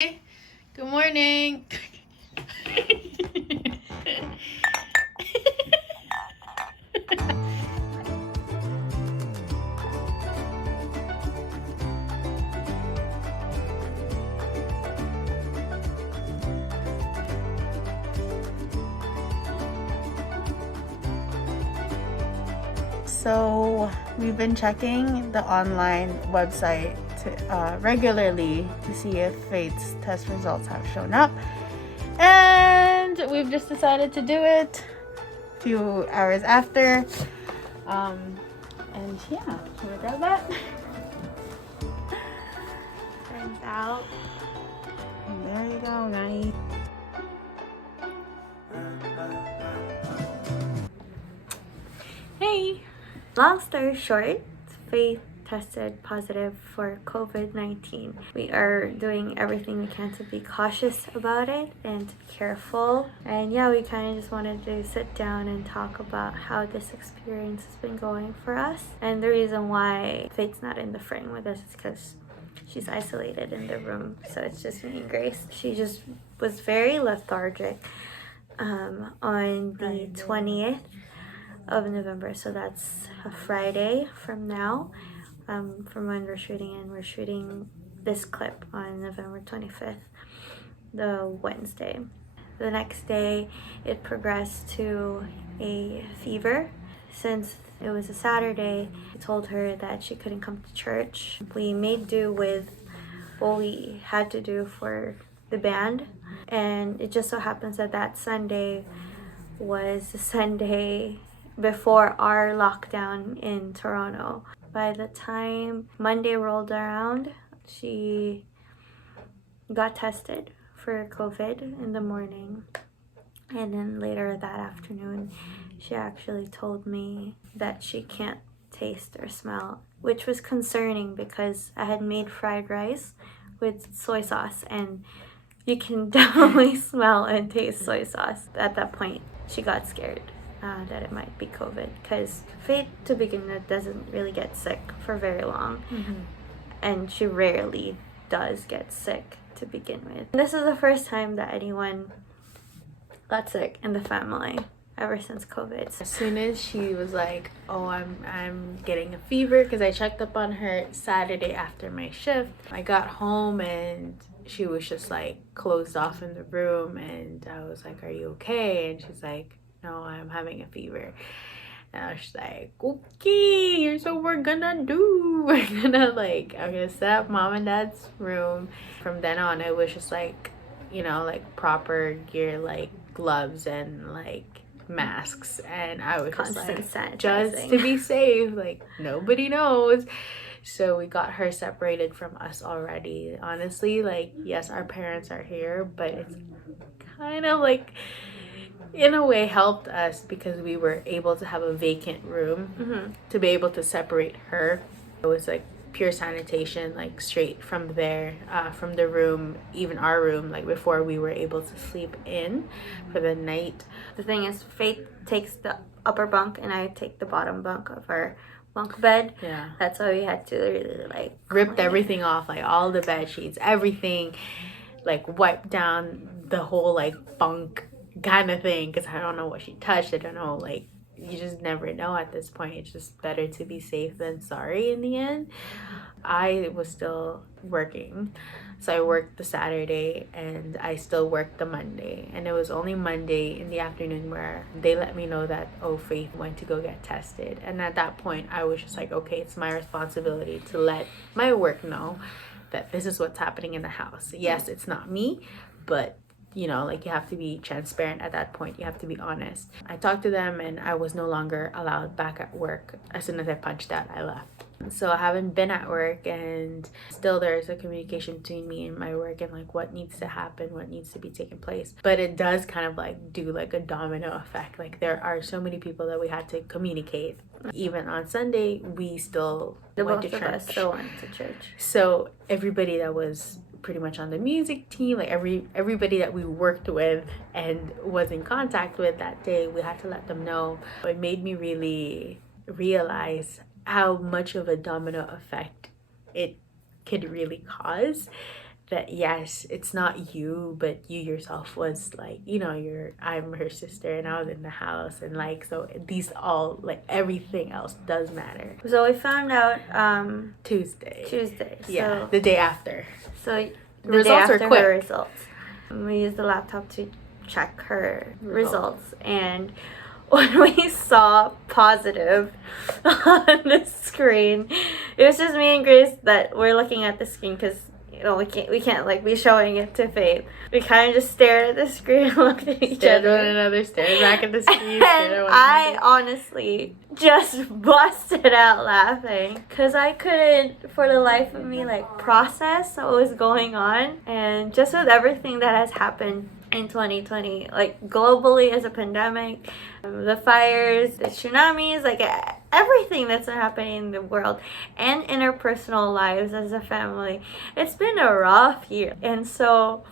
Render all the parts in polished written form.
Good morning. So we've been checking the online website regularly to see if Faith's test results have shown up, and we've just decided to do it a few hours after. And yeah, should we grab that? Turns out, and there you go, guys. Hey! Long story short, Faith tested positive for COVID-19. We are doing everything we can to be cautious about it and to be careful. And yeah, we kind of just wanted to sit down and talk about how this experience has been going for us. And the reason why Faith's not in the frame with us is because she's isolated in the room. So it's just me and Grace. She just was very lethargic on the 20th of November, so that's a Friday from now, from when we're shooting, and we're shooting this clip on November 25th, the Wednesday. The next day it progressed to a fever. Since it was a Saturday, I told her that she couldn't come to church. We made do with what we had to do for the band, and it just so happens that that Sunday was the Sunday before our lockdown in Toronto. By the time Monday rolled around, she got tested for COVID in the morning, and then later that afternoon she actually told me that she can't taste or smell, which was concerning because I had made fried rice with soy sauce, and you can definitely smell and taste soy sauce. At that point, she got scared that it might be COVID, because Faith, to begin with, doesn't really get sick for very long. And she rarely does get sick to begin with. This is the first time that anyone got sick in the family ever since COVID. As soon as she was like, oh, I'm getting a fever, because I checked up on her Saturday after my shift, I got home and she was just like closed off in the room, and I was like, are you okay? And she's like, no, I'm having a fever. And I was like, okay, here's what we're gonna do. I'm gonna set up mom and dad's room. From then on, it was just like, like proper gear, like gloves and like masks. And I was constant just like, sanitizing, just to be safe, like nobody knows. So we got her separated from us already. Honestly, like, yes, our parents are here, but it's kind of like, in a way, helped us because we were able to have a vacant room to be able to separate her. It was like pure sanitation, like straight from there, from the room, even our room, like before we were able to sleep in for the night. The thing is, Faith takes the upper bunk and I take the bottom bunk of our bunk bed. Yeah, that's why we had to really like ripped everything off, like all the bed sheets, everything, like wiped down the whole like bunk kind of thing, because I don't know what she touched. I don't know, like, you just never know at this point. It's just better to be safe than sorry in the end. I was still working, so I worked the Saturday and I still worked the Monday, and it was only Monday in the afternoon where they let me know that, oh, Faith went to go get tested. And at that point I was just like, okay, it's my responsibility to let my work know that this is what's happening in the house. Yes, it's not me, but like, you have to be transparent at that point. You have to be honest. I talked to them and I was no longer allowed back at work. As soon as I punched out, I left. So I haven't been at work, and still there's a communication between me and my work and like what needs to happen, what needs to be taking place. But it does kind of like do like a domino effect. Like, there are so many people that we had to communicate. Even on Sunday, we still went to church. Both of us still went to church. So everybody that was pretty much on the music team, like everybody that we worked with and was in contact with that day, we had to let them know. It made me really realize how much of a domino effect it could really cause. that yes, it's not you, but you yourself was like, you know, I'm her sister and I was in the house, and like, so these all, like, everything else does matter. So we found out Tuesday. Yeah, So the day after. So the results day are after quick. her results, we used the laptop to check her results, and when we saw positive on the screen, it was just me and Grace that were looking at the screen, because you know we can't like be showing it to Faith. We kind of just stared at the screen and looked at each Stared other. at one another, stared back at the screen. And I honestly just busted out laughing, because I couldn't for the life of me like process what was going on. And just with everything that has happened in 2020, like globally as a pandemic, the fires, the tsunamis, like everything that's happening in the world and in our personal lives as a family, it's been a rough year. And so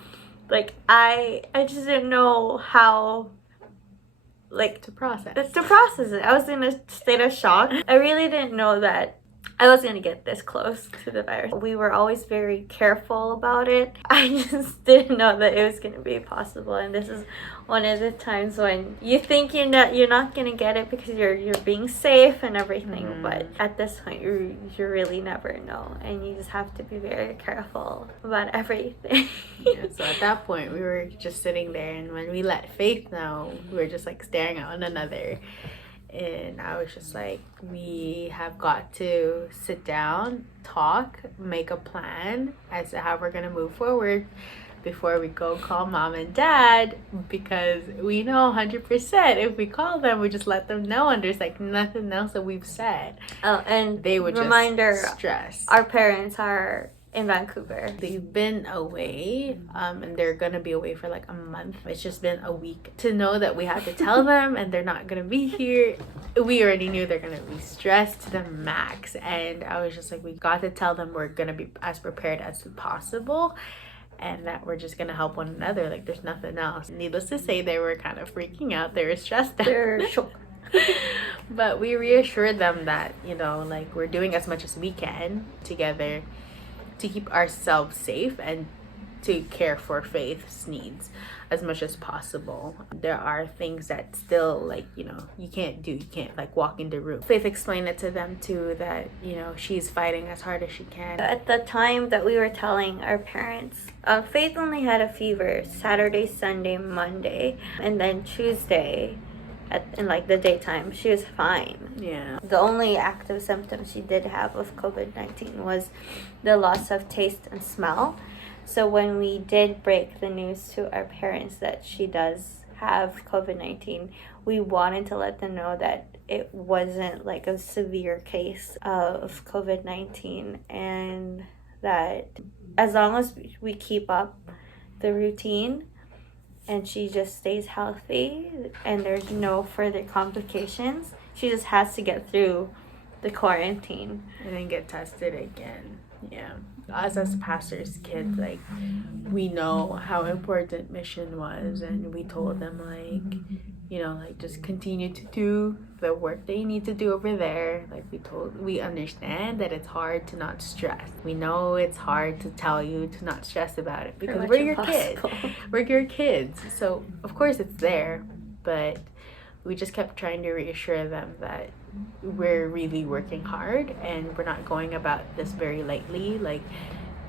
like I just didn't know how like to process it. I was in a state of shock. I really didn't know that I was gonna get this close to the virus. We were always very careful about it. I just didn't know that it was gonna be possible, and this is one of the times when you think you're not gonna get it because you're being safe and everything, but at this point you really never know, and you just have to be very careful about everything. Yeah, so at that point we were just sitting there, and when we let Faith know, we were just like staring at one another. And I was just like, we have got to sit down, talk, make a plan as to how we're going to move forward before we go call mom and dad, because we know 100% if we call them, we just let them know, and there's like nothing else that we've said. Oh, and they would just stress. Our parents are in Vancouver. They've been away, and they're gonna be away for like a month. It's just been a week. To know that we had to tell them and they're not gonna be here, we already knew they're gonna be stressed to the max. And I was just like, we got to tell them we're gonna be as prepared as possible, and that we're just gonna help one another. Like, there's nothing else. Needless to say, they were kind of freaking out. They were stressed out. They're shook. But we reassured them that, you know, like, we're doing as much as we can together to keep ourselves safe and to care for Faith's needs as much as possible. There are things that still, like, you know, you can't do. You can't like walk in the room. Faith explained it to them too, that, you know, she's fighting as hard as she can. At the time that we were telling our parents, Faith only had a fever Saturday, Sunday, Monday, and then Tuesday in like the daytime she was fine. Yeah. The only active symptoms she did have of COVID-19 was the loss of taste and smell. So when we did break the news to our parents that she does have COVID-19, we wanted to let them know that it wasn't like a severe case of COVID-19, and that as long as we keep up the routine and she just stays healthy and there's no further complications, she just has to get through the quarantine and then get tested again. Yeah. Us as pastors' kids, like, we know how important mission was, and we told them, like, you know, like, just continue to do the work that you need to do over there. Like, we understand that it's hard to not stress. We know it's hard to tell you to not stress about it because we're your kids. We're your kids. So, of course, it's there, but we just kept trying to reassure them that we're really working hard and we're not going about this very lightly. Like,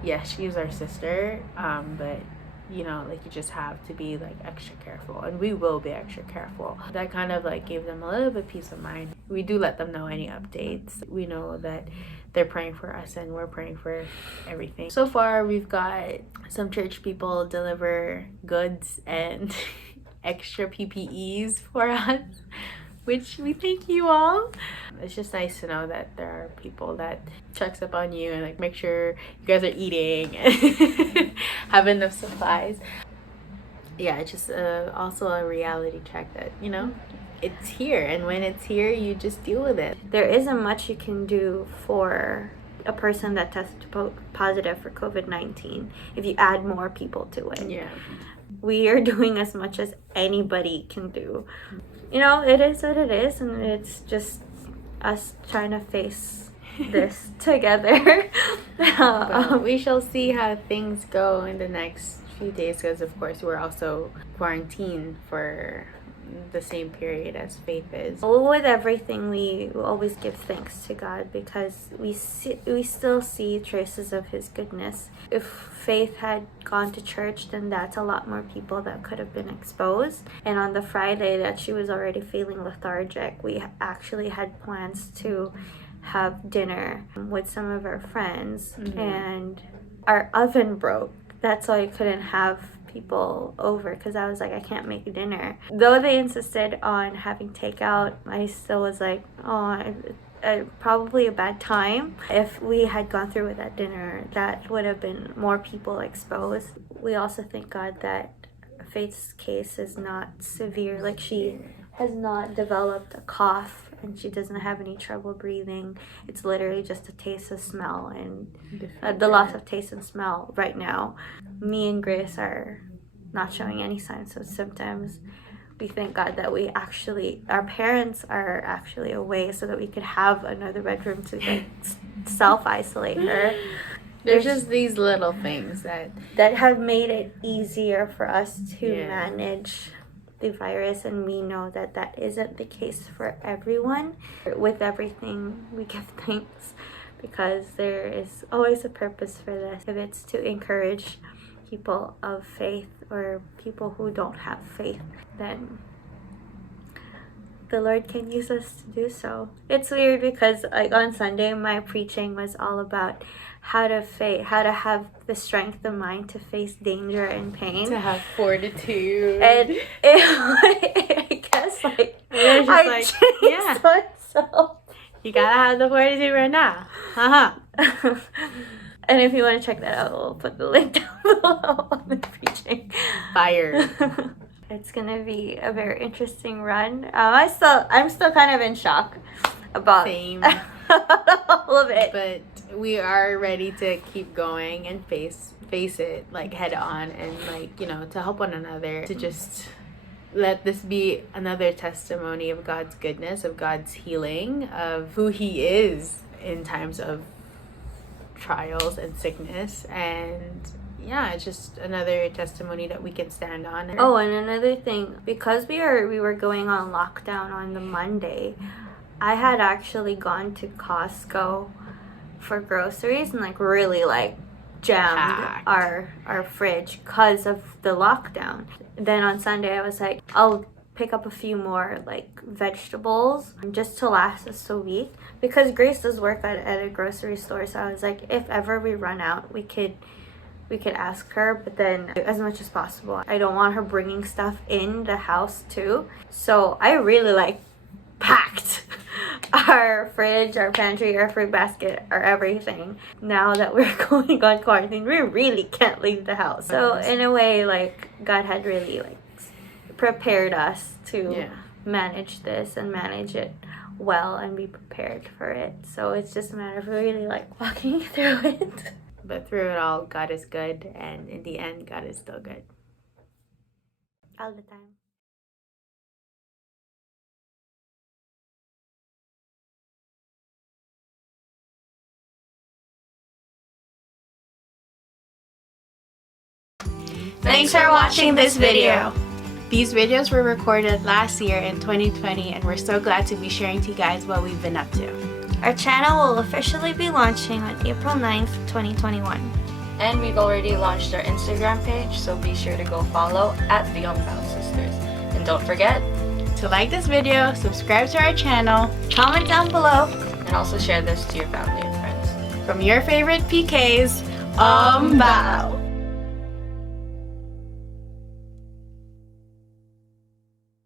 yes, she's our sister, but, you know, like, you just have to be like extra careful, and we will be extra careful. That kind of like gave them a little bit peace of mind. We do let them know any updates. We know that they're praying for us and we're praying for everything. So far, we've got some church people deliver goods and extra PPEs for us, which we thank you all. It's just nice to know that there are people that checks up on you and like make sure you guys are eating and have enough supplies. Yeah, it's just also a reality check that, you know, it's here, and when it's here, you just deal with it. There isn't much you can do for a person that tested positive for COVID-19 if you add more people to it. Yeah. We are doing as much as anybody can do. You know, it is what it is, and it's just us trying to face this together. But we shall see how things go in the next few days, because of course we're also quarantined for the same period as Faith is. With everything, we always give thanks to God because we still see traces of His goodness. If Faith had gone to church, then that's a lot more people that could have been exposed. And on the Friday that she was already feeling lethargic, we actually had plans to have dinner with some of our friends, and our oven broke. That's why I couldn't have people over, because I was like, I can't make dinner. Though they insisted on having takeout, I still was like, probably a bad time. If we had gone through with that dinner, that would have been more people exposed. We also thank God that Faith's case is not severe. Like, she has not developed a cough and she doesn't have any trouble breathing. It's literally just a taste of smell and the loss of taste and smell right now. Me and Grace are not showing any signs of symptoms. We thank God that our parents are actually away so that we could have another bedroom to like self-isolate her. There's just these little things that have made it easier for us to manage the virus, and we know that that isn't the case for everyone. With everything, we give thanks because there is always a purpose for this. If it's to encourage people of faith or people who don't have faith, then the Lord can use us to do so. It's weird because like on Sunday, my preaching was all about how to have the strength of mind to face danger and pain, to have fortitude, and I guess like I changed myself. You gotta have the fortitude right now. And if you want to check that out, we'll put the link down below on the preaching. Fire. It's gonna be a very interesting run. I'm still kind of in shock about all of it, but we are ready to keep going and face it like head on, and like, you know, to help one another, to just let this be another testimony of God's goodness, of God's healing, of who He is in times of trials and sickness. And yeah, it's just another testimony that we can stand on. Oh, and another thing, because we were going on lockdown on the Monday, I had actually gone to Costco for groceries and like really like jammed our fridge because of the lockdown. Then on Sunday I was like, I'll pick up a few more like vegetables just to last us a week, because Grace does work at a grocery store, so I was like, if ever we run out, we could ask her, but then as much as possible, I don't want her bringing stuff in the house too. So I really like packed our fridge, our pantry, our fruit basket, our everything. Now that we're going on quarantine, we really can't leave the house. So in a way, like, God had really like prepared us to manage this and manage it well and be prepared for it. So it's just a matter of really like walking through it. But through it all, God is good, and in the end, God is still good. All the time. Thanks for watching this video. These videos were recorded last year in 2020, and we're so glad to be sharing to you guys what we've been up to. Our channel will officially be launching on April 9th, 2021. And we've already launched our Instagram page, so be sure to go follow at The Unbound Sisters. And don't forget to like this video, subscribe to our channel, comment down below, and also share this to your family and friends. From your favorite PKs, Unbound.